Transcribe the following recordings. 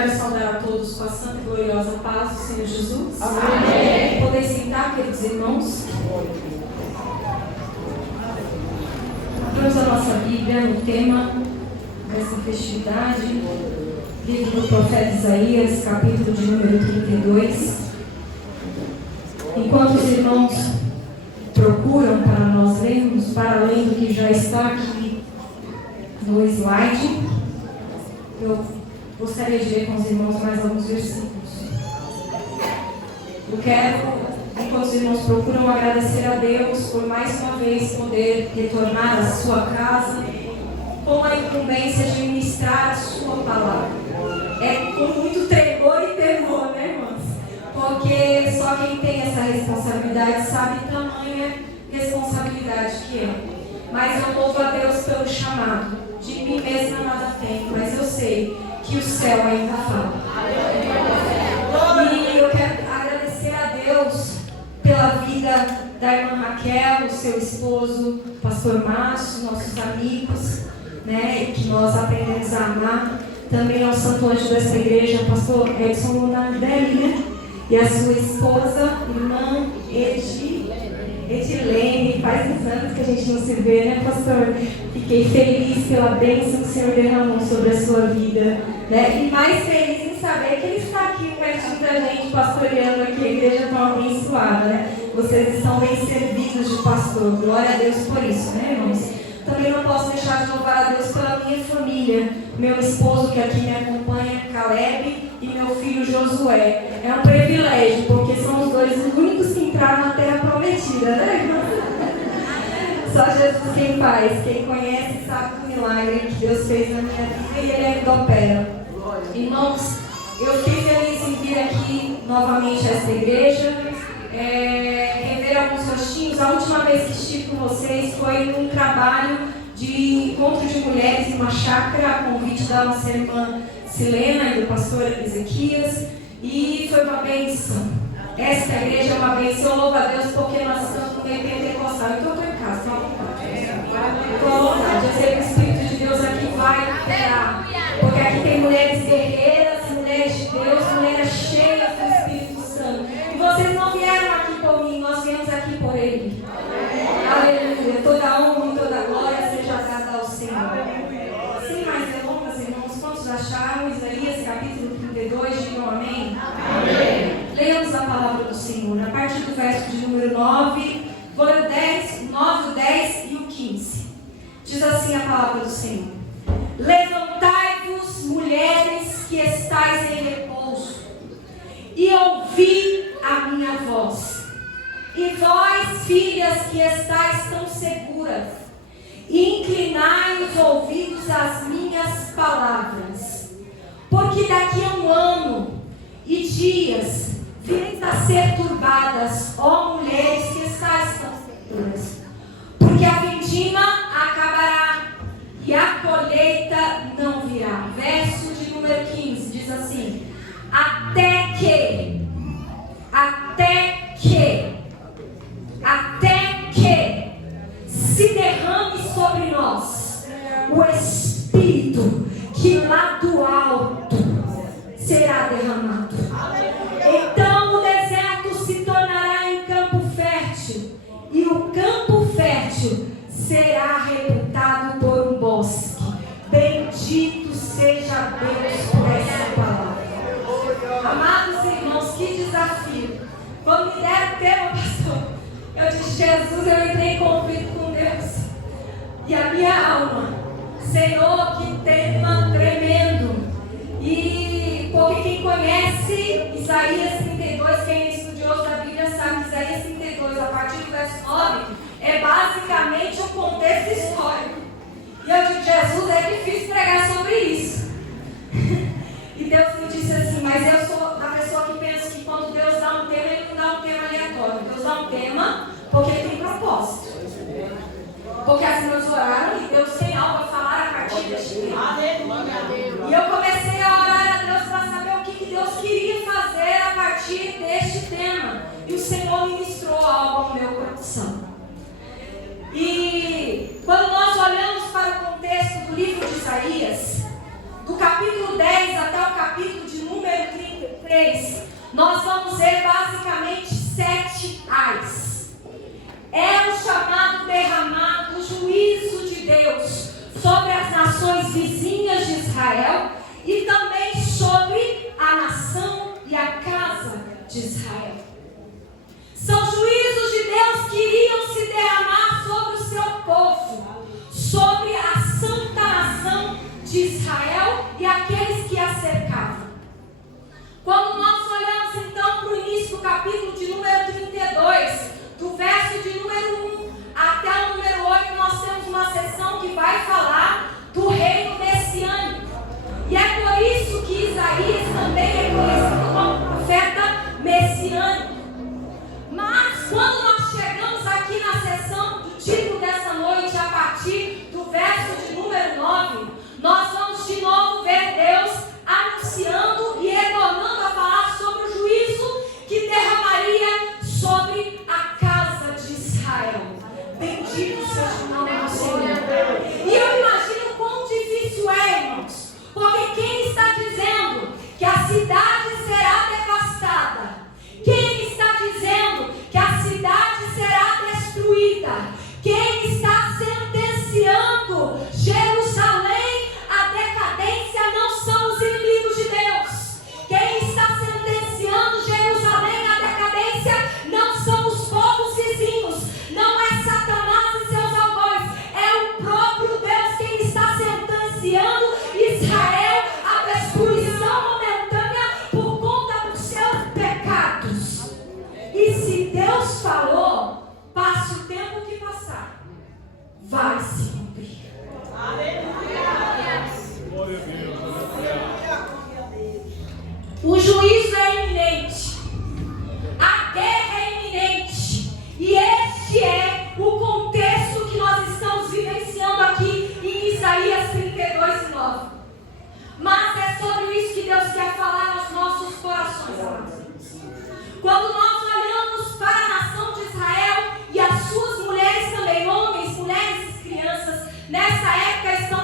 Quero saudar a todos com a santa e gloriosa paz do Senhor Jesus. Amém. Podem sentar, queridos irmãos. Abrimos a nossa Bíblia no tema dessa festividade, livro do profeta Isaías, capítulo de número 32. Enquanto os irmãos procuram para nós lermos, para além do que já está aqui no slide, eu gostaria de ler com os irmãos mais alguns versículos. Eu quero, enquanto os irmãos procuram, agradecer a Deus por mais uma vez poder retornar à sua casa com a incumbência de ministrar a sua palavra. É com muito tremor e temor, né, irmãos? Porque só quem tem essa responsabilidade sabe tamanha responsabilidade que é. Mas eu louvo a Deus pelo chamado. De mim mesma nada tenho, mas eu sei que o céu ainda fala. E eu quero agradecer a Deus pela vida da irmã Raquel, o seu esposo, o pastor Márcio, nossos amigos, né, que nós aprendemos a amar. Também ao santo anjo dessa igreja, o pastor Edson Lunardelli, né? E a sua esposa, irmã Edilene. Faz uns anos que a gente não se vê, né, pastor? Fiquei feliz pela bênção que o Senhor derramou sobre a sua vida, né? E mais feliz em saber que Ele está aqui pertinho da gente, pastoreando aqui a igreja tão abençoada, né? Vocês estão bem servidos de pastor. Glória a Deus por isso, né, irmãos? Também não posso deixar de louvar a Deus pela minha família, meu esposo que aqui me acompanha, Caleb, e meu filho Josué. É um privilégio, porque são os dois os únicos que entraram na terra prometida, né, irmão? Só Jesus quem faz, quem conhece sabe do milagre que Deus fez na minha vida e Ele ainda opera. Irmãos, eu fiquei feliz em vir aqui novamente a esta igreja, rever alguns rostinhos. A última vez que estive com vocês foi num trabalho de encontro de mulheres em uma chácara, a convite da nossa irmã Silena e do pastor Ezequias, e foi uma bênção. Esta igreja é uma bênção. Eu louvo a Deus porque nós estamos no meio pentecostal. Então eu estou em casa, estou à vontade. Estou à vontade. Eu sei que o Espírito de Deus aqui vai operar, porque aqui tem mulheres guerreiras, mulheres de Deus, mulheres cheias do Espírito Santo. E vocês não vieram aqui por mim, nós viemos aqui por Ele. Aleluia. Toda honra e toda glória seja dada ao Senhor. Sem mais delongas, irmãos, quantos acharam Isaías capítulo 32? Digam amém. Amém. Leamos a palavra do Senhor, a partir do verso de número 9, vou ler o 10, 9, o 10 e o 15. Diz assim a palavra do Senhor: Levantai-vos, mulheres que estáis em repouso, e ouvi a minha voz. E vós, filhas que estáis tão seguras, inclinai os ouvidos às minhas palavras. Porque daqui a um ano e dias vireis a ser turbadas, ó mulheres que estáis tão seguras. Porque a vindima acabará e a colheita não virá. Verso de número 15 diz assim: Até que se derrame sobre nós o Espírito que lá do alto será derramado. Então o deserto se tornará em campo fértil, e o campo fértil será reputado por um bosque. Bendito seja Deus por essa palavra. Amados irmãos, que desafio. Quando me deram o tema, pastor, eu disse: Jesus, eu entrei em conflito com Deus. E a minha alma, Senhor, que tema tremendo. E porque quem conhece Isaías 32, quem é estudioso da Bíblia sabe que Isaías 32, a partir do verso 9, é basicamente um contexto histórico. E eu digo: Jesus, é difícil pregar sobre isso. E Deus me disse assim: mas eu sou a pessoa que pensa que quando Deus dá um tema, Ele não dá um tema aleatório. Deus dá um tema porque Ele tem propósito. Porque as irmãs oraram e Deus tem algo a falar a partir deste tema. E eu comecei a orar a Deus para saber o que Deus queria fazer a partir deste tema. E o Senhor ministrou algo ao meu coração. E quando nós olhamos para o contexto do livro de Isaías, do capítulo 10 até o capítulo de 33, nós vamos ver basicamente 7 ais. É o chamado derramado, o juízo de Deus sobre as nações vizinhas de Israel e também sobre a nação e a casa de Israel. São juízos de Deus que iriam se derramar sobre o seu povo, sobre a santa nação de Israel e aqueles que a cercavam. Quando nós olhamos então para o início do capítulo de número 32, do verso de número 1 até o número 8, nós temos uma seção que vai falar do reino messiânico. E é por isso que Isaías também é conhecido como profeta messiânico. Mas quando nós chegamos aqui na seção do título dessa noite, a partir do verso de número 9, nós vamos de novo ver Deus anunciando e retornando a falar sobre o juízo que derramaria sobre a casa de Israel. Bendito seja o nome do Senhor. E eu imagino quão difícil é, irmãos, porque quem está dizendo que a cidade será devastada, quem está dizendo que a cidade será destruída, quem está sentenciando Jerusalém à decadência não são os inimigos de Deus. Quem está sentenciando Jerusalém à decadência não são os povos vizinhos, não é Satanás e seus algozes, é o próprio Deus quem está sentenciando Israel à destruição momentânea por conta dos seus pecados. E se Deus falou, passe o tempo que passar, vai se cumprir. O juízo é iminente, a guerra é iminente, e este é o contexto que nós estamos vivenciando aqui em Isaías 32 e 9. Mas é sobre isso que Deus quer falar aos nossos corações, amados. Quando nós olhamos para a nação de Israel e as suas mulheres também, homens, mulheres e crianças, nessa época estão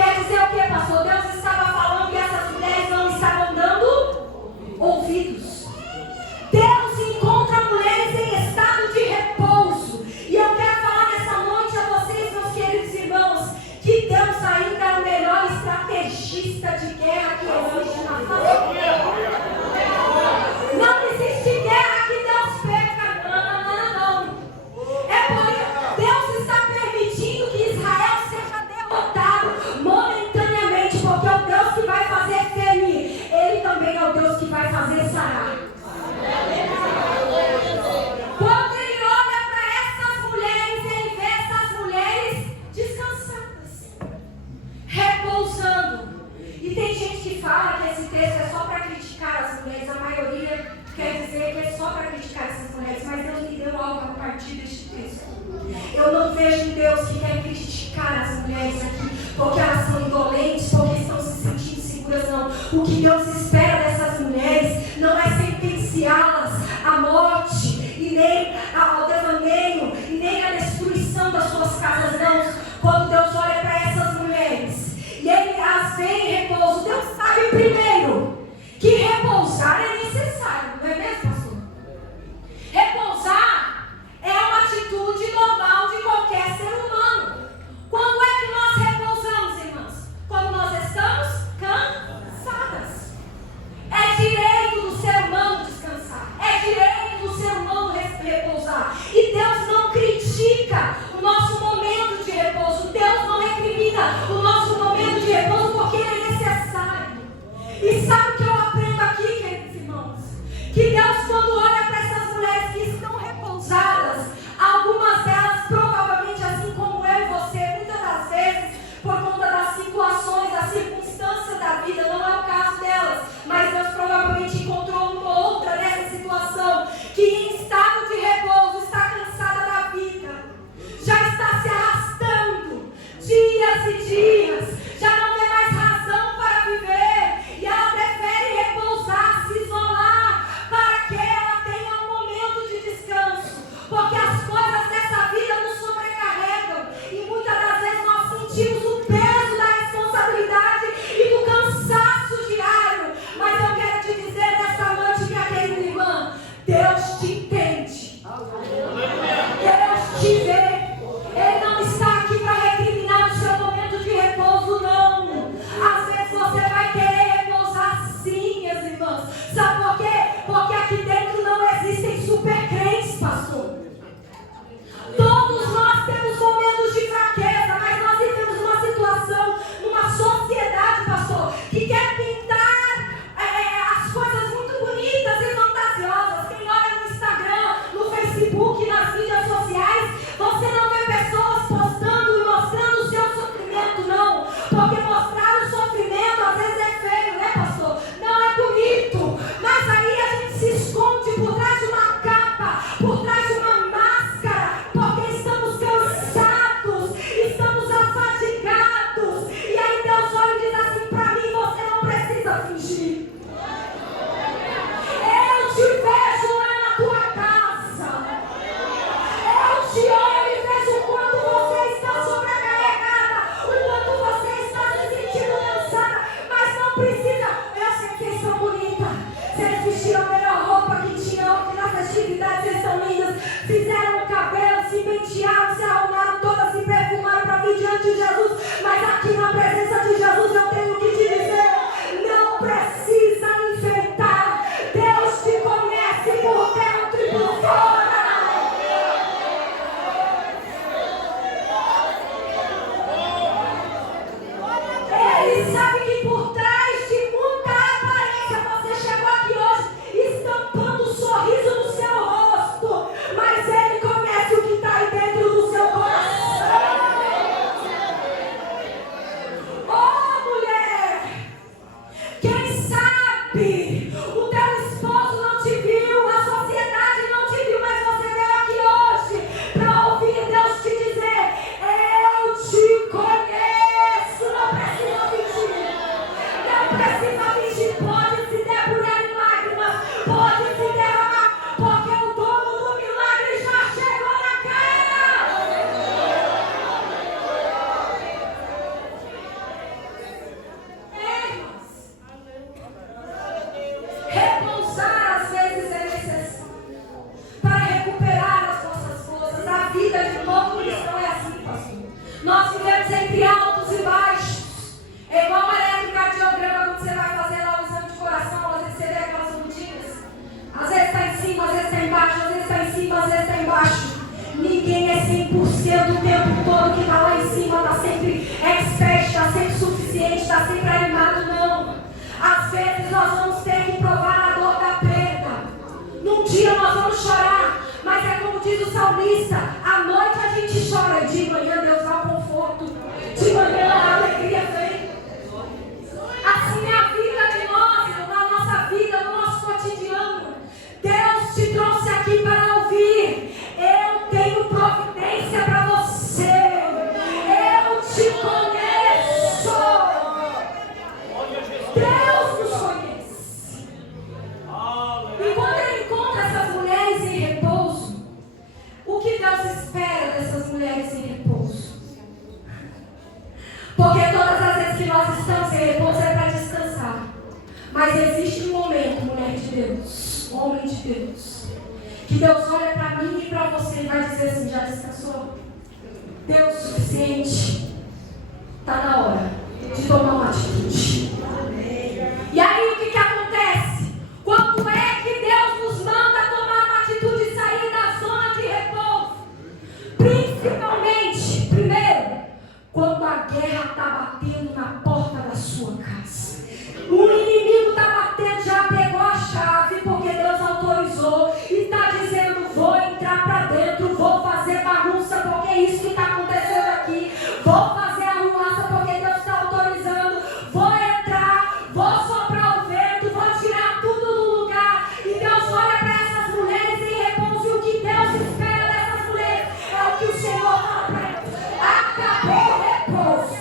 Quer dizer o que, pastor? Deus estava falando e essas mulheres não estavam dando ouvidos. Deus encontra mulheres em estado de repouso. E eu quero falar nessa noite a vocês, meus queridos irmãos, que Deus ainda é o melhor estrategista de guerra que existe na face da terra. Não existe guerra que Deus perca. Não. É por isso que Deus está permitindo que Israel seja derrotado momentaneamente, porque é o Deus que vai fazer ferir. Ele também é o Deus que vai fazer sarar. Quando ele olha para essas mulheres, ele vê essas mulheres descansadas, repousando. E tem gente que fala que esse texto é só para criticar as mulheres. A maioria quer dizer que é só para criticar essas mulheres, mas Deus me deu algo a partir deste texto. Eu não vejo Deus que quer criticar as mulheres aqui porque elas são indolentes, porque estão se sentindo seguras, não. O que Deus espera dessas mulheres não é sentenciá-las à morte, e nem ao devaneio, e nem à destruição das suas casas, não. Quando Deus olha para essas mulheres e Ele as vê em repouso, Deus sabe primeiro que repousar é necessário, não é mesmo, pastor? Repousar é uma atitude normal de qualquer ser humano. Quando é que nós repousamos, irmãos? Quando nós estamos cansadas. É direito do ser humano descansar. É direito do ser humano repousar. E Deus não critica o nosso momento de repouso. Deus não recrimina o nosso momento de repouso porque ele é necessário. E sabe o que eu aprendo aqui, queridos irmãos? Que Deus, quando olha para essas mulheres que estão repousadas, algumas delas, provavelmente assim como eu e você, muitas das vezes, por conta das situações, das circunstâncias da vida, não é o caso delas, mas Deus provavelmente encontrou uma outra nessa situação, que em estado de repouso está cansada da vida, já está se arrastando dias e dias, já não tem mais razão para viver, e ela prefere repousar, se isolar, para que ela tenha um momento de descanso, porque as coisas dessa vida nos sobrecarregam, e muitas das vezes nós sentimos o peso da responsabilidade e do cansaço diário. Mas eu quero te dizer nesta noite, minha querida irmã, Deus te entende, Deus te vê. Ele não está aqui para recriminar o seu momento de repouso, não. Às vezes você vai querer repousar sim, minhas irmãs. Sabe por quê? Porque aqui dentro não existem super crentes, pastor. Todos nós temos momentos de fraqueza, mas nós vivemos uma situação, numa sociedade, pastor, que quer pintar as coisas muito bonitas e fantasiosas. Quem olha no Instagram, no Facebook, nas mídias sociais, você não vê pessoas postando e mostrando o seu sofrimento, não. Porque mostrar o sofrimento às vezes é feio, né, pastor? Não é bonito. Mas aí a gente se esconde por trás de uma capa, por trás de uma máscara, porque estamos cansados, estamos afadigados. E aí Deus olha e diz assim para mim: você não precisa fingir. Eu te vejo lá na tua casa. Eu te olho e vejo o quanto você está sobrecarregada, o quanto você está se sentindo cansada, mas não precisa. Eu sei que vocês estão bonitas, vocês vestiram a melhor roupa que tinha ontem na festividade, vocês estão lindas, fizeram o cabelo, se pentearam, se arrumaram todas, se perfumaram para vir diante de Jesus, mas aqui na presença de Jesus eu tenho que te dizer: não precisa enfeitar. Deus te conhece por dentro e por fora. Ele sabe que por trás de muita aparência você chegou aqui hoje estampando um sorriso no seu rosto, mas Ele conhece o que está aí dentro do seu coração. Oh, mulher, quem sabe o teu esposo não te viu, a sociedade não te viu, mas você veio aqui hoje para ouvir Deus te dizer: eu te conheço. Não precisa fingir, não precisa fingir. Pode se debulhar em lágrimas, pode se derramar, porque o dono do milagre já chegou na casa. vezes nós vamos ter que provar a dor da perda. Num dia nós vamos chorar, mas é como diz o salmista: à noite a gente chora, e de manhã Deus dá o conforto, de manhã a alegria vem. Assim é a vida de nós, na nossa vida, no nosso cotidiano. Deus te trouxe aqui para ouvir: eu tenho providência para você, eu te conheço. Deus nos conhece. E quando Ele encontra essas mulheres em repouso, o que Deus espera dessas mulheres em repouso? Porque todas as vezes que nós estamos em repouso é para descansar. Mas existe um momento, mulher de Deus, homem de Deus, que Deus olha para mim e para você e vai dizer assim: já descansou? Deu o suficiente? Está na hora de tomar uma atitude. E aí o que acontece? Quando é que Deus nos manda tomar uma atitude e sair da zona de repouso? Principalmente, primeiro, quando a guerra está batendo na porta da sua casa. O inimigo está batendo, já pegou a chave, porque Deus autorizou e está dizendo: vou entrar para dentro, vou fazer bagunça, porque é isso que está acontecendo aqui. Vou fazer arruaça, porque Deus está autorizando. Vou entrar, vou soprar o vento, vou tirar tudo do lugar. E Deus olha para essas mulheres em repouso, e o que Deus espera dessas mulheres é o que o Senhor fala para elas: acabou o repouso.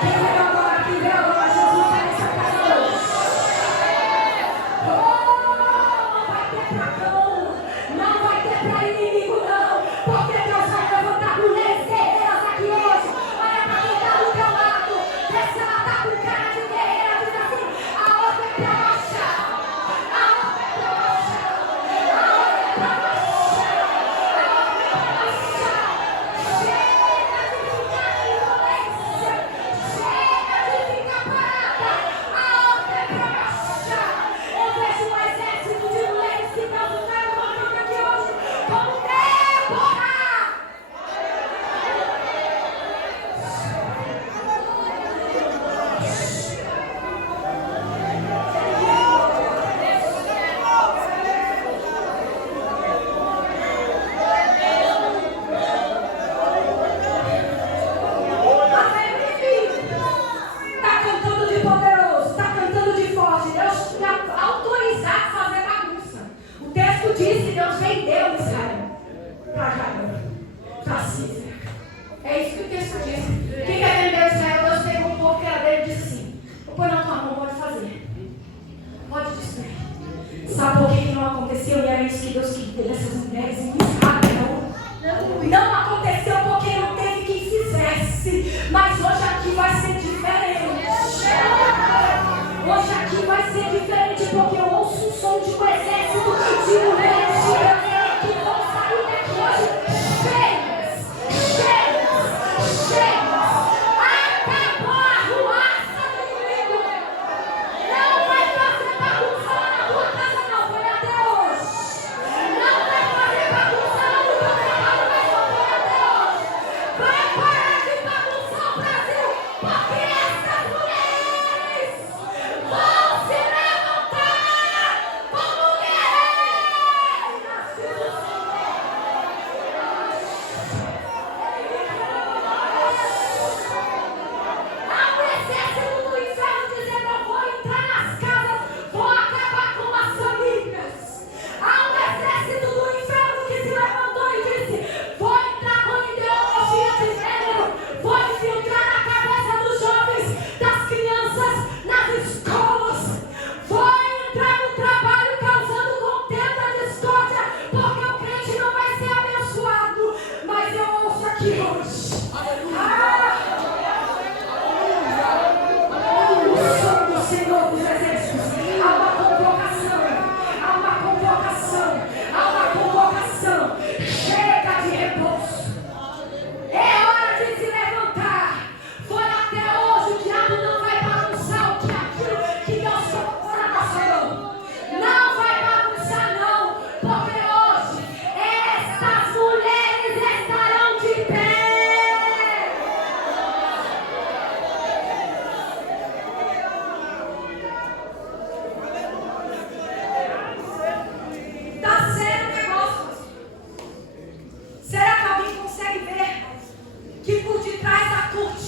Quem vai agora aqui,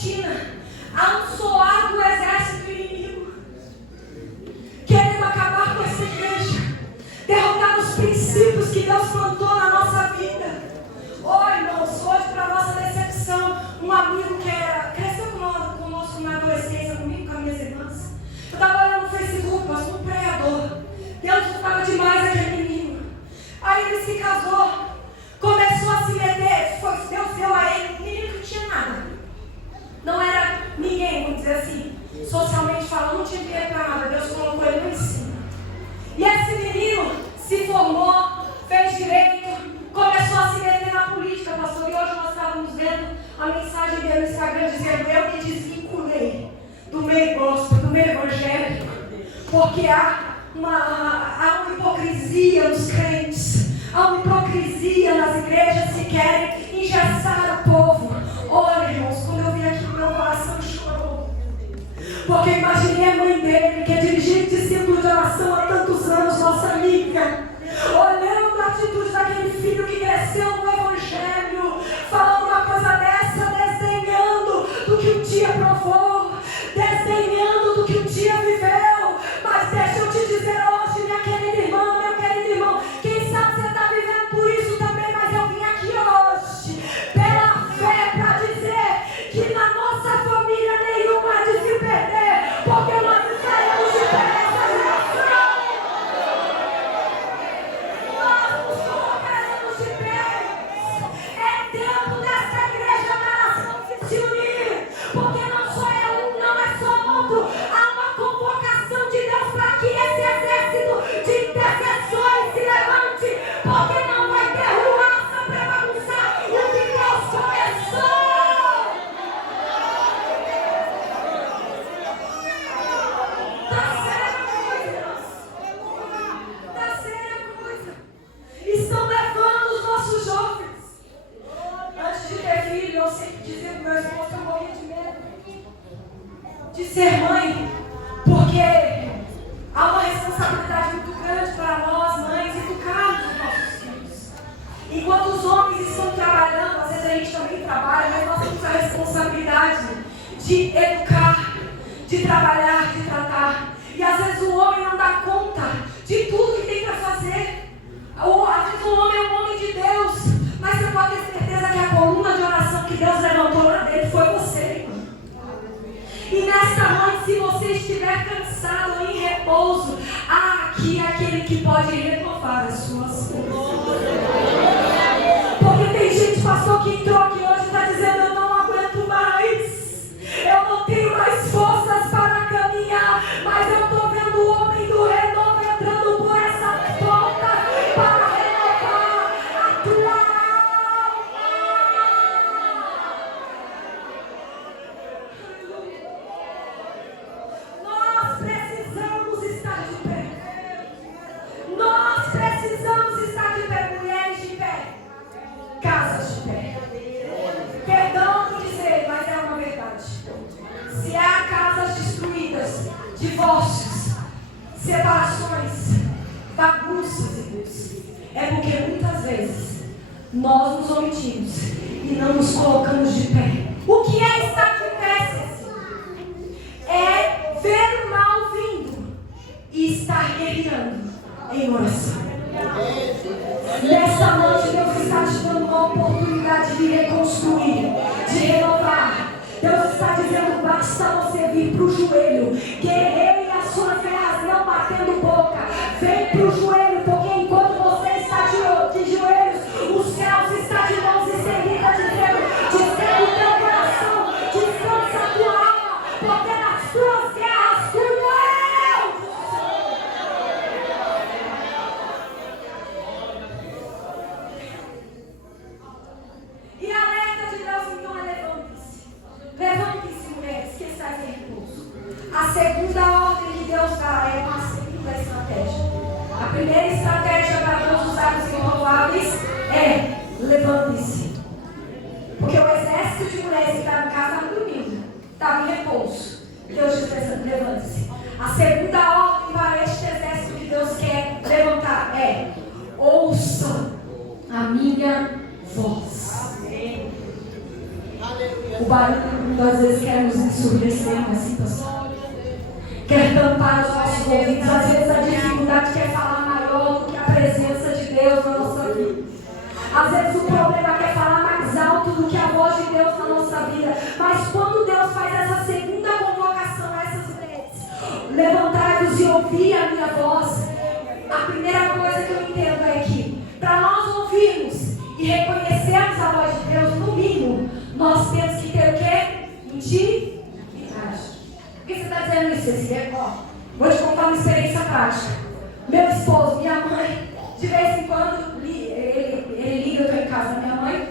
cortina, há um soar do exército inimigo, querendo acabar com essa igreja, derrotar os princípios que Deus plantou na nossa vida. Irmãos, hoje, para nossa decepção, um amigo que cresceu conosco na adolescência, comigo, com as minhas irmãs. Eu estava olhando no Facebook, mas um pregador. Deus gostava demais daquele menino. Aí ele se casou, começou a se meter, Deus deu a ele um menino que não tinha nada. Não era ninguém, vamos dizer assim, socialmente falando, não tinha dinheiro para nada. Deus colocou ele lá em cima. E esse menino se formou, fez direito, começou a se meter na política, pastor. E hoje nós estávamos vendo a mensagem dele no Instagram dizendo: eu me desvinculei do meio gospel, do meio evangélico, porque há uma hipocrisia nos crentes, há uma hipocrisia nas igrejas que querem engessar o povo. Olha, irmãos, quando eu vi aquilo, meu coração chorou, porque imaginei a mãe dele, que é dirigente de círculo de oração há tantos anos, nossa amiga, olhando a atitude daquele filho que cresceu no evangelho, falando uma coisa dessa, desdenhando do que um dia provou, desdenhando do que um dia viveu. Mas deixa eu te dizer hoje, minha querida irmã, meu querido irmão, quem sabe você está vivendo por isso também, mas eu vim aqui hoje pela fé para dizer que na nossa família nenhuma é de se perder, porque nós estaremos de pé nessa geração. Nós nos colocaremos de pé. É tempo dessa igreja da nação se unir, porque não é só outro, há uma convocação de Deus para que esse exército de intercessões se levante, porque não vai ter ruaça para bagunçar o que Deus começou. Tá séria a coisa. Estão levando os nossos jovens. Antes de ter filho, eu sempre dizia para o meu esposo que eu morria de medo de ser mãe, porque há uma responsabilidade muito grande para nós, mães, educarmos os nossos filhos. Enquanto os homens estão trabalhando, às vezes a gente também trabalha, mas nós temos a responsabilidade de educar, de trabalhar, de tratar. E às vezes o homem não dá conta de tudo que tem para fazer. Ou às vezes o homem é um homem de Deus, mas você pode ter certeza que a coluna de oração que Deus levantou lá dentro foi você. E nesta noite, se você estiver cansado ou em repouso, há aqui aquele que pode renovar as suas forças. Porque tem gente, pastor, que entrou aqui hoje e está dizendo: eu não aguento mais, eu não tenho mais forças para caminhar, mas eu estou vendo o homem do renovo entrando por essa porta para renovar a tua alma. Nós precisamos estar de pé. Nós precisamos estar de pé, mulheres de pé, casas de pé. Perdão por dizer, mas é uma verdade. Se há casas destruídas, divórcios, separações, bagunças, irmãos, é porque muitas vezes nós nos omitimos e não nos colocamos de pé. O que é estar de pé, Cecília? É ver o mal vindo e estar guerreando em oração. Nessa noite, Deus está te dando uma oportunidade de reconstruir, de renovar. Deus está dizendo: basta você vir para o joelho, guerreie as suas guerras, não batendo boca. Vem para o joelho, porque enquanto você está de joelhos, os céus estão de mãos estendidas, dizendo teu coração, descansa a tua alma, porque nas tuas guerras cuido eu. E a alerta de Deus então é: levante-se. Levante-se, mulheres, que estáis em repouso. A segunda ordem que Deus dá é uma segunda estratégia. A primeira estratégia para Deus usar os renováveis é: levante-se. Porque o exército de mulheres que estava em casa estava dormindo, estava em repouso. Deus diz: levante-se. A segunda ordem para este exército que Deus quer levantar é: ouça a minha voz. O barulho do mundo às vezes quer nos ensurdecer, não é assim, pastor? Quer tampar os nossos ouvidos. Às vezes a dificuldade quer falar maior do que a presença de Deus na nossa vida. Às vezes o problema quer falar mais alto do que a voz de Deus na nossa vida. Mas quando Deus faz essa segunda convocação a essas mulheres, levantai-vos e ouvi a minha voz, a primeira coisa que eu entendo é que para nós ouvirmos e reconhecermos a voz de Deus, no mínimo, nós temos que ter o quê? Intimidade. Por que você está dizendo isso, Cecília? Vou te contar uma experiência prática. Meu esposo, minha mãe, de vez em quando, ele liga, eu estou em casa da minha mãe,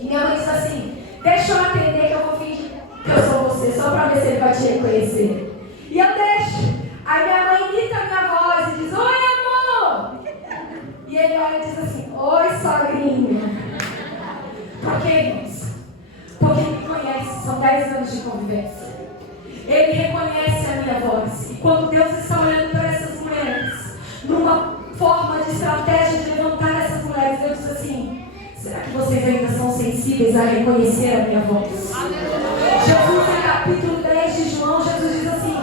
e minha mãe diz assim: deixa eu atender que eu vou fingir que eu sou você, só para ver se ele vai te reconhecer. E eu deixo. Aí minha mãe imita a minha voz e diz: oi, amor! E ele olha e diz assim: oi, sogrinha. Por que, irmãos? Porque ele me conhece, são 10 anos de convivência. Ele reconhece a minha voz. E quando Deus está olhando para essas mulheres, numa forma de estratégia de levantar essas mulheres, Deus diz assim: será que vocês ainda são sensíveis a reconhecer a minha voz? Jesus, no capítulo 10 de João, Jesus diz assim: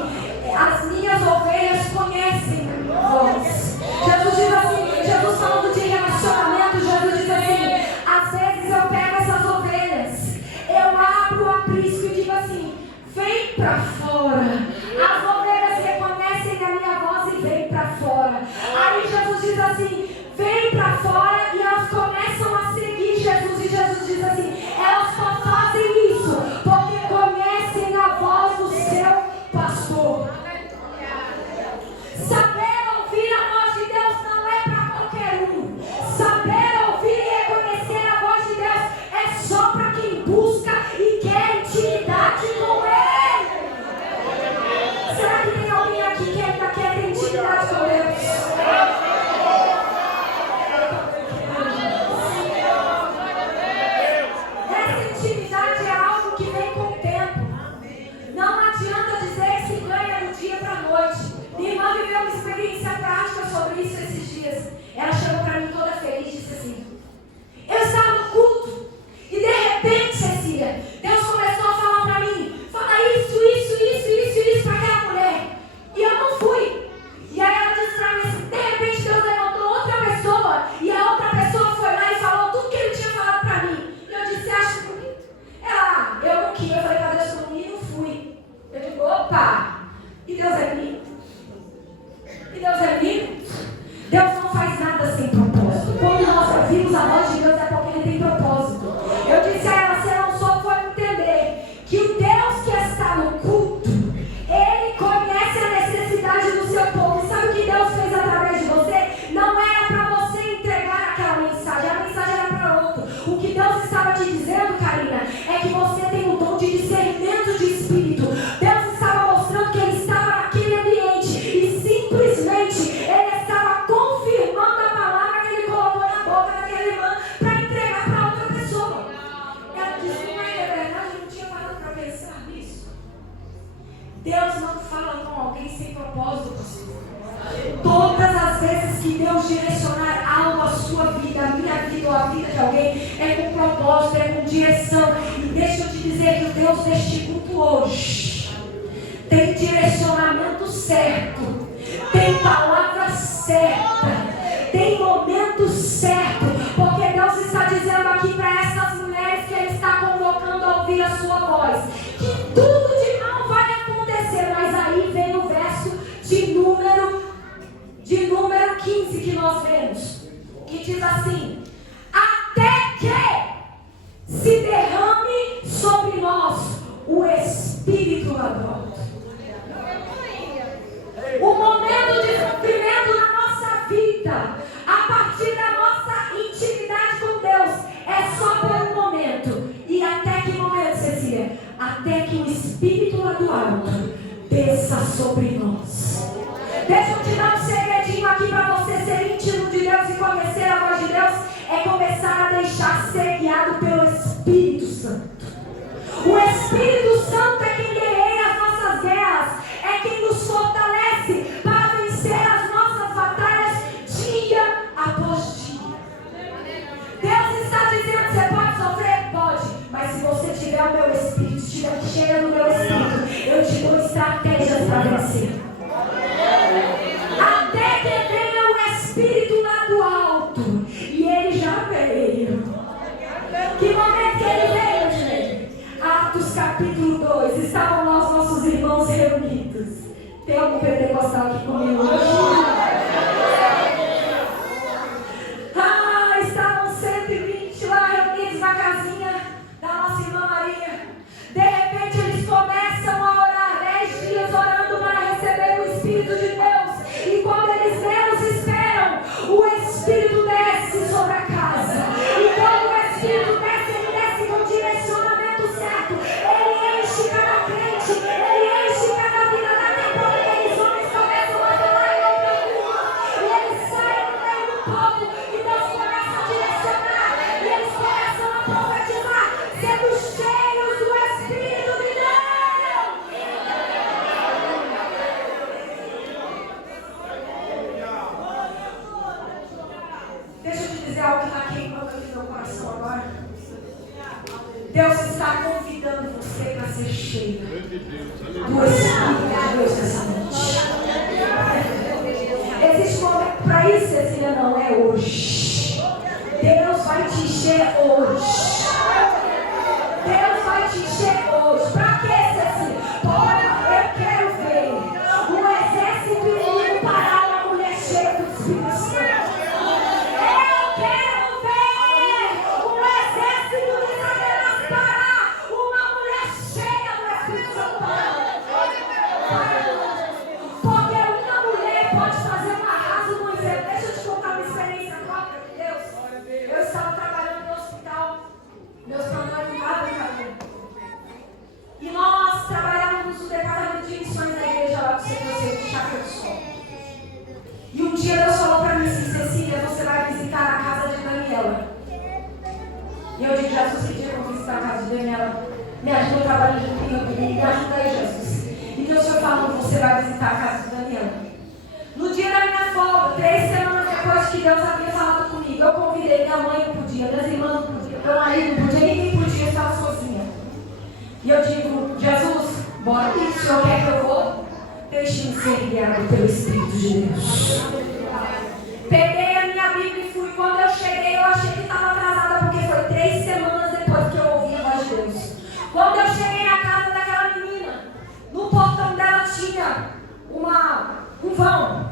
as minhas ovelhas conhecem a minha voz. Jesus diz assim, Jesus falando de relacionamento, Jesus diz assim: às vezes eu pego essas ovelhas, eu abro o aprisco e digo assim: vem pra fora. As ovelhas reconhecem a minha voz e vem pra fora. Aí Jesus diz assim: vem pra fora, e elas começam a seguir Jesus. E Jesus diz assim: elas só fazem isso porque conhecem a voz do seu pastor. Saber ouvir a voz de Deus não é para qualquer um. Saber ouvir e reconhecer a voz de Deus é só para quem busca e quer intimidade com Ele. Será que tem alguém aqui que ainda quer ter intimidade com Deus? Essa intimidade é algo que vem com o tempo. Não adianta dizer que se ganha do dia para a noite. Minha irmã viveu uma experiência prática sobre isso esses dias. Ela chegou para mim toda feliz e disse assim: eu estava no culto e de repente, Cecília, Deus começou a falar para mim: fala isso para aquela mulher. E eu não fui. E aí ela disse para mim assim: de repente Deus levantou outra pessoa e a outra pessoa foi lá e falou tudo que ele tinha falado para mim. E eu disse: acha bonito? Ela: eu não quis. Eu falei: para Deus, eu não ia e não fui. Eu digo: opa! E Deus é bonito? E Deus é bonito? Deus não faz nada sem propósito. Quando nós ouvimos a voz de Deus é porque Ele tem propósito. Eu disse a ela: você não só foi entender que o Deus que está no culto, Ele conhece a necessidade do seu povo. E sabe o que Deus fez através de você? Não era para você entregar aquela mensagem. A mensagem era para outro. O que Deus estava te dizendo, Karina, é que você tem o dom de discernimento de espírito. Deus estava mostrando que Ele estava naquele ambiente e simplesmente Ele estava confirmando a palavra que Ele colocou na boca daquele irmão para entregar para outra pessoa. Ela disse: não é verdade, eu não tinha parado para pensar nisso. Deus não fala com alguém sem propósito, pastor. Todas as vezes que Deus direcionar algo à sua vida, à minha vida ou à vida de alguém, é com propósito, é com direção. E deixa eu te dizer que o Deus deste culto hoje tem direcionamento certo, tem palavra certa, tem momento certo, porque Deus está dizendo aqui para essas mulheres que Ele está convocando a ouvir a sua voz, que tudo de mal vai acontecer. Mas aí vem o verso de número 15 que nós vemos, que diz assim: até que se derrame sobre nós o Espírito ladrão. O momento de sofrimento na nossa vida, a partir da nossa intimidade com Deus, é só por um momento. E até que momento, Cecília? Até que o Espírito lá do alto desça sobre nós. Deixa eu te dar um segredinho aqui para você ser íntimo de Deus e conhecer a voz de Deus. É começar a deixar ser guiado pelo Espírito Santo. O Espírito Santo é quem guerreia as nossas guerras, é quem nos fortalece para vencer as nossas batalhas dia após dia. Deus está dizendo: você pode sofrer? Pode, mas se você tiver o meu Espírito estiver cheia do meu Espírito, eu te dou estratégias para vencer. Até que venha o Espírito lá do alto. E ele já veio. Que momento que ele veio, gente? Atos capítulo 2. Estavam lá os nossos irmãos reunidos. Tem algum pentecostal aqui comigo hoje? Estavam 120 lá reunidos na casinha da nossa irmã Maria. De repente eles começam a orar 10 dias orando para receber o Espírito de Deus. E quando eles menos esperam, o Espírito desce sobre a casa. E quando o Espírito desce, ele desce com o direcionamento certo. Ele enche cada crente, ele enche cada vida. Daqui a pouco aqueles homens começam a falar em outra língua. E eles saem no meio do povo e Deus começa a direcionar. E eles começam a profetizar, sendo cheios do Espírito de Deus. Deixa eu te dizer algo que está queimando aqui no meu coração agora. Deus está convidando você para ser cheio do Espírito de Deus nessa noite. Existe um momento para isso, Cecília? Não, é hoje. Deus vai te encher hoje. Deus vai te encher hoje. Para quê, Cecília? Porque eu quero ver um exército inimigo parar uma mulher cheia do Espírito Santo. Eu quero ver um exército de Satanás parar uma mulher cheia do Espírito Santo. Porque uma mulher pode fazer um arraso no inferno. Deixa eu te contar uma experiência própria de Deus. Eu estava trabalhando no hospital. Meus planos não abrem caminho. E nós trabalhávamos no departamento de missões da igreja lá do CPC, do Chácara do Sol. E um dia Deus falou para mim assim: Cecília, você vai visitar a casa de Daniela. E eu digo: Jesus, que dia eu vou visitar a casa de Daniela? Me ajuda, eu trabalho junto comigo, me ajuda aí, Jesus. E Deus foi falando: você vai visitar a casa de Daniela. No dia da minha folga, 3 semanas depois que Deus havia falado comigo, eu convidei minha mãe, não podia, minhas irmãs não podiam, meu marido não podia, ninguém podia, eu estava sozinha. E eu digo: Jesus, bora, o Senhor quer que eu vou? Deixe-me ser guiado pelo Espírito de Deus. Peguei a minha Bíblia e fui. Quando eu cheguei, eu achei que estava atrasada, porque foi 3 semanas depois que eu ouvi a voz de Deus. Quando eu cheguei na casa daquela menina, no portão dela tinha um vão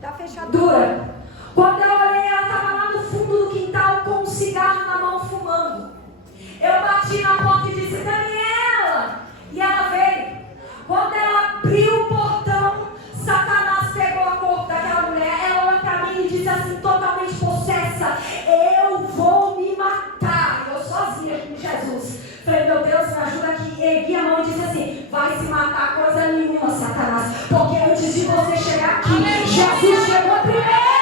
da fechadura. Quando eu olhei, ela estava lá no fundo do quintal com um cigarro na mão, fumando. Eu bati na porta e disse: Daniela! E ela veio. Quando ela abriu o portão, Satanás pegou a corpo daquela mulher. Ela olhou para mim e disse assim, totalmente possessa: eu vou me matar. Eu sozinha com Jesus. Falei: meu Deus, me ajuda aqui. Ergui a mão e disse assim: vai se matar coisa nenhuma, Satanás. Porque antes de você chegar aqui, Jesus chegou primeiro.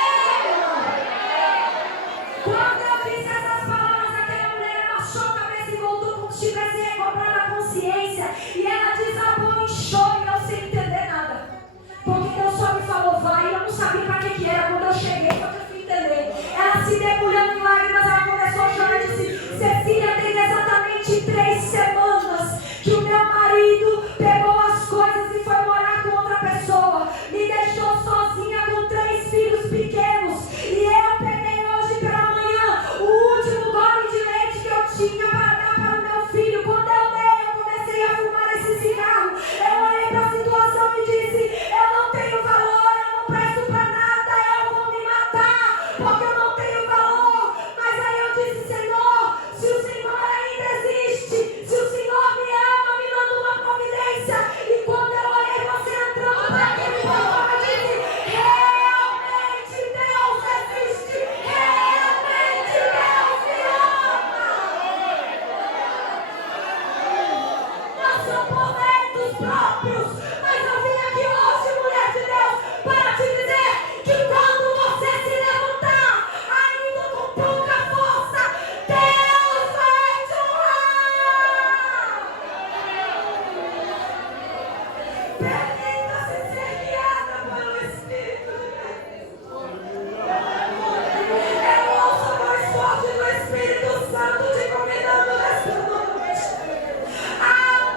Quando eu disse essas palavras, aquela mulher abaixou a cabeça e voltou como se tivesse recobrado a consciência. E ela desabou em choro e eu sem entender nada. Porque Deus só me falou: vai, e eu não sabia para que era. Quando eu cheguei, foi que eu fui entender. Ela se debulhando em lágrimas, ela começou a chorar e disse: Cecília, tem exatamente 3 semanas que o meu marido pegou as coisas e foi morar com outra pessoa. Me deixou sozinha com 3 filhos pequenos. E eu peguei hoje pela manhã o último gole de leite que eu tinha para dar para o meu filho. Quando eu dei, eu comecei a fumar esse cigarro. Eu olhei para a situação e disse: eu não tenho valor, eu não presto para nada, eu vou me matar, porque eu não tenho valor. Mas aí eu disse: Senhor, se o Senhor ainda existe, se o Senhor me ama, me manda uma providência. E quando eu olhei você entrando para aquele balcão, eu disse: realmente Deus existe, realmente Deus me ama. Não são momentos próprios, mas eu vim aqui hoje, mulher de Deus, para te dizer que quando você se levantar, ainda com pouca força, Deus vai te honrar. Permita-se ser guiada pelo Espírito de Deus. Eu ouço a voz forte do Espírito Santo te convidando nesta noite a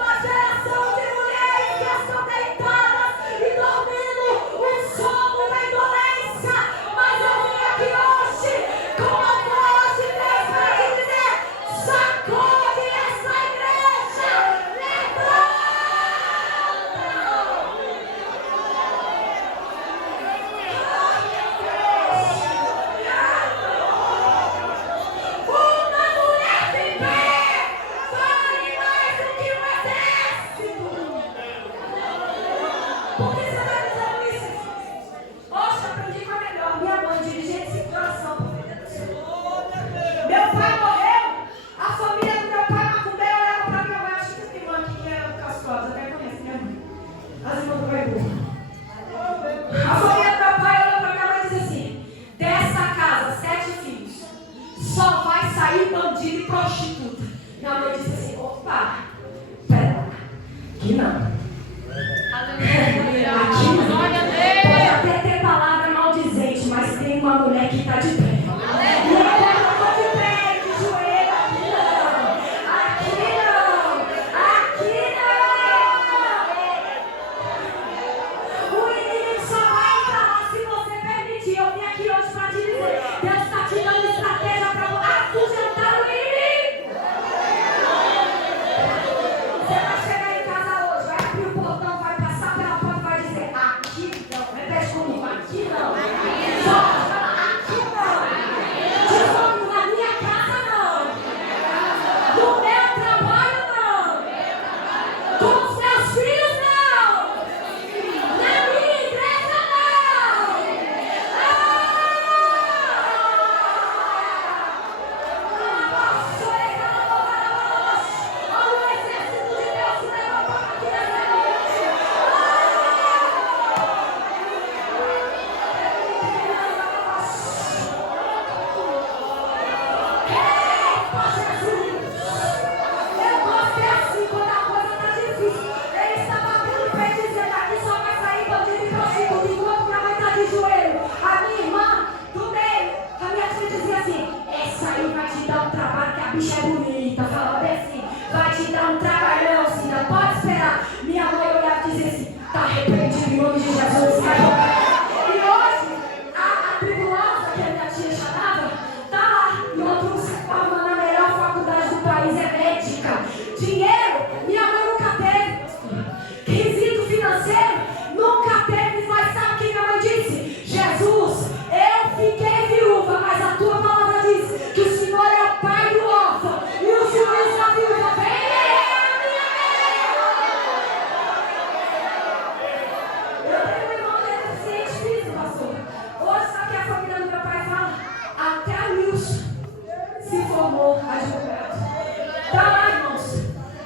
Aqui não. Aqui não. Pode até ter palavra maldizente, mas tem uma mulher que está de pé. E ela está de pé, de joelho. Aqui não. Aqui não. O inimigo só vai entrar se você permitir. Eu vim aqui hoje para te dizer: Deus está te dando estratégia para afugentar o inimigo. Você vai chegar em casa hoje, vai abrir o portão, vai passar pela porta e vai dizer: aqui não. Repete comigo: aqui não. Aqui não. Diz comigo: na minha casa não. No meu trabalho não. Com os meus filhos não. Na minha igreja não. Olha o exército de Deus se levantando aqui nessa noite. Eu gosto é assim, quando a coisa está difícil. Ele está batendo o pé e dizendo: aqui só vai sair bandido e prostituta, enquanto minha mãe está de joelho. A minha irmã, do meio, a minha tia dizia assim: essa aí vai te dar um trabalho, que a bicha é bonita. Falava bem assim: vai te dar um trabalhão, Cida, pode esperar. Minha mãe olhava e dizia assim: está arrependido em nome de Jesus, vai voltar. E hoje, a tribulosa, que a minha tia chamava, está lá em outro forma, na melhor faculdade do país, é médica. Dinheiro, minha mãe nunca teve. Quesito financeiro, nunca teve. Mas sabe o que minha mãe disse? Jesus, eu fiquei viúva, mas a tua palavra diz que o Senhor é o pai do órfão e o juiz da viúva. Vem eu tenho um irmão deficiente físico, pastor. Hoje, sabe o que a família do meu pai fala? Até a Nilson se formou advogado. Tá lá, irmãos.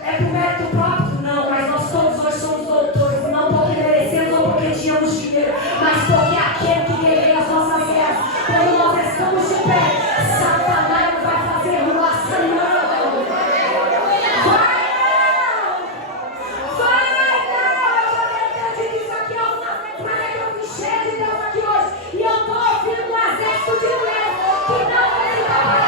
É por mérito próprio? Não, mas nós todos hoje somos doutores. Não porque merecemos ou porque tínhamos dinheiro, mas porque aquele que guerreia as nossas guerras, quando nós estamos de pé, Satanás não vai fazer ruaça, não. Vai não! Eu já acredito que isso aqui é uma mas eu me cheio de Deus aqui hoje. E eu estou ouvindo um exército de mulheres que não vai ficar para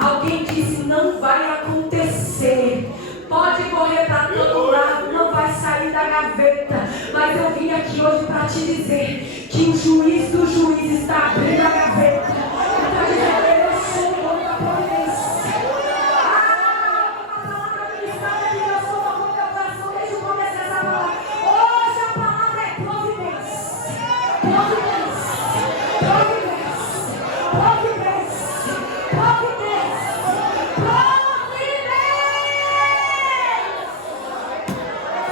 alguém disse: não vai acontecer. Pode correr para todo lado, não vai sair da gaveta. Mas eu vim aqui hoje para te dizer que o juiz do juiz está abrindo a gaveta. Está dizendo: eu sou o dono da providência. A palavra ministrada que eu sou o dono do meu coração desde o começo dessa palavra. Hoje a palavra é providência. Providência. Providência. Providência. Providência.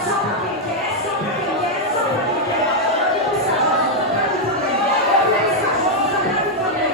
Só para quem quer, só para quem quer, só para quem quer. Eu vou buscar Jesus, eu quero ir também. Eu quero buscar Jesus, eu quero ir também.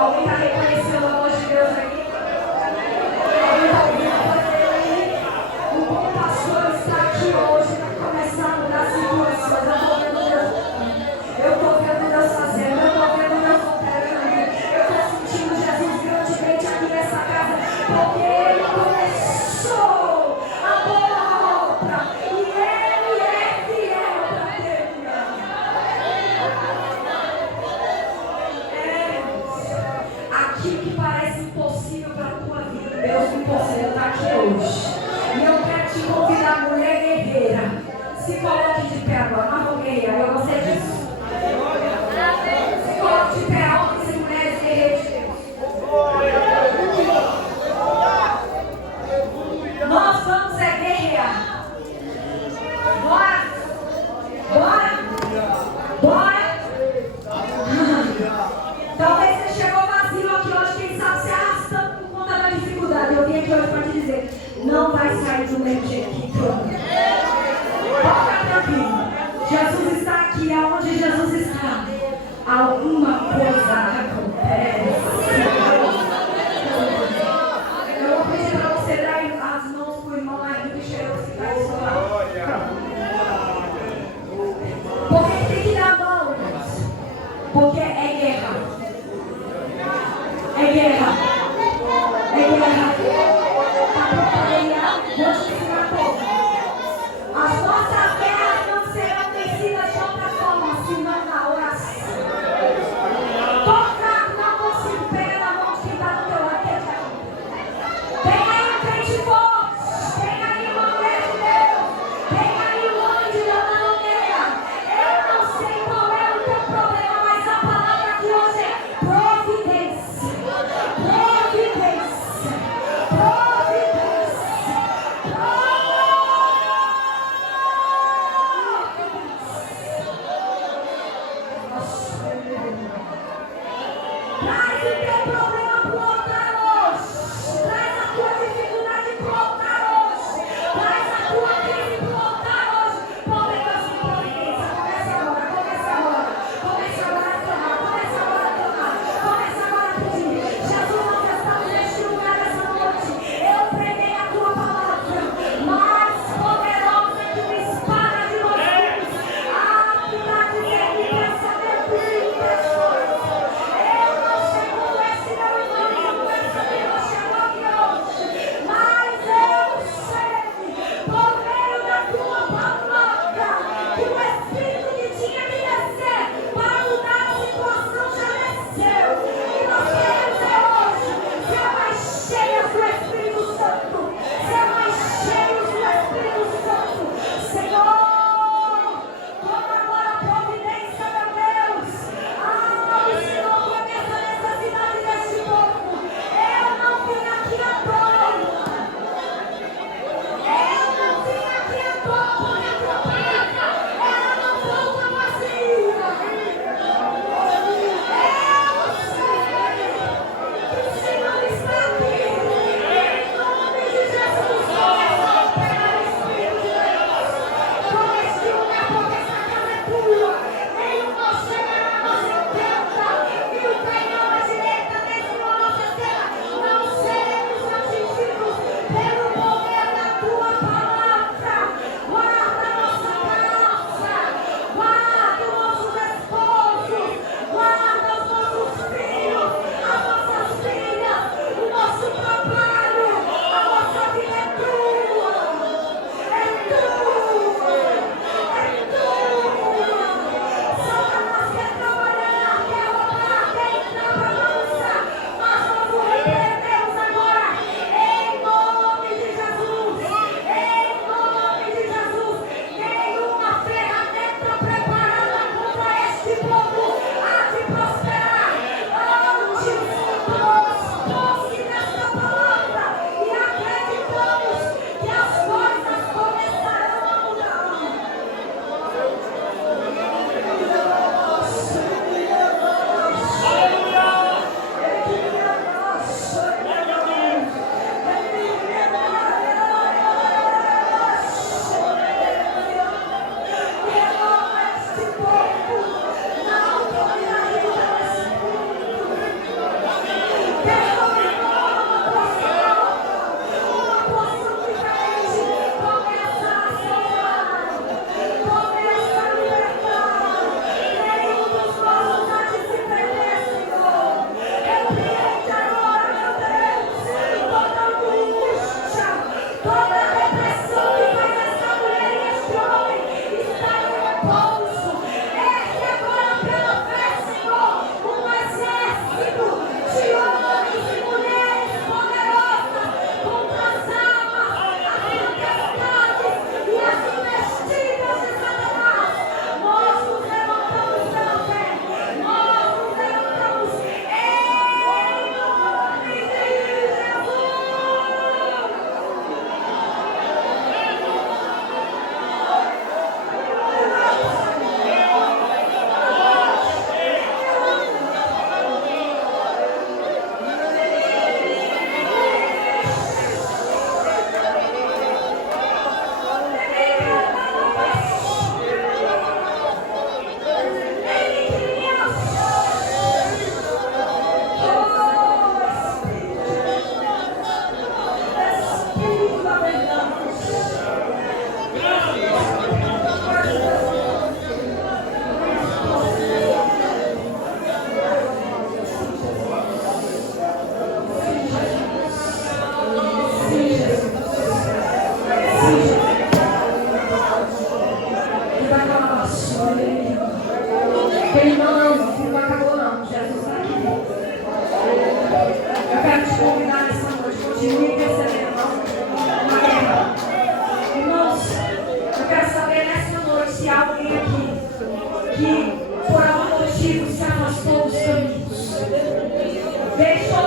Alguém está reconhecendo a voz de Deus aqui? Alguém está ouvindo a voz dele? O bom pastor está aqui hoje para começar a mudar situações. Eu estou vendo Deus fazendo, eu estou vendo Deus operando. Eu estou sentindo Jesus grandemente aqui nessa casa, porque Ele começou a boa obra e Ele é fiel para terminar. Aquilo que parece impossível para a tua vida, Deus impossível está aqui hoje. E eu quero te convidar, mulher guerreira, se coloque de pé agora, uma guerreira, eu gostei disso. Se coloque de pé, homens e mulheres guerreiros de Deus. Nós vamos guerrear. Bora! Bora! Bora! Talvez você chegou vazio aqui hoje, quem sabe se arrastando por conta da dificuldade. Eu vim aqui hoje para te dizer, não vai sair do mesmo jeito que entrou. Fica tranquilo. Jesus está aqui, aonde Jesus está, alguma coisa acontece. Eu vou pedir para você dar as mãos para o irmão aí do cheiroso que está do seu lado. Por que tem que dar a mão? Porque é guerra. É guerra. É guerra. Tá pronto para guerrear? Vou te ensinar pouco. As nossas guerras não serão vencidas de outra forma, senão na oração. Toca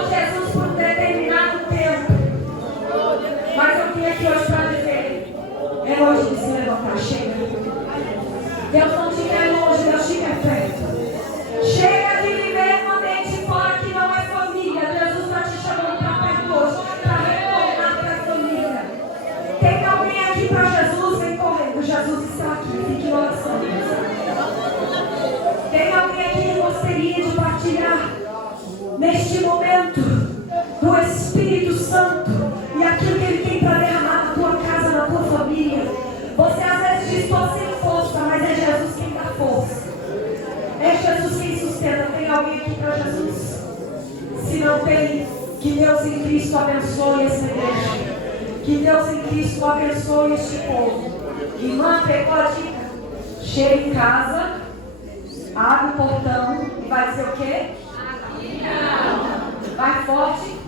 com Jesus por um determinado tempo. Mas eu vim aqui hoje para dizer: é hoje de se levantar. Chega. Deus não te quer longe, Deus te quer perto. Chega de viver num ambiente fora que não é família. Jesus está te chamando para perto hoje, para retornar para a família. Tem alguém aqui para Jesus? Vem correndo. Jesus está aqui. Fique em oração. Tem alguém aqui que gostaria de partilhar neste momento do Espírito Santo e aquilo que Ele tem para derramar na tua casa, na tua família? Você às vezes diz: estou sem força, mas é Jesus quem dá força. É Jesus quem sustenta. Tem alguém aqui para Jesus? Se não tem, que Deus em Cristo abençoe essa igreja. Que Deus em Cristo abençoe este povo. Irmã, pegou a dica? Chega em casa, abre o portão e vai dizer o quê? Vai forte.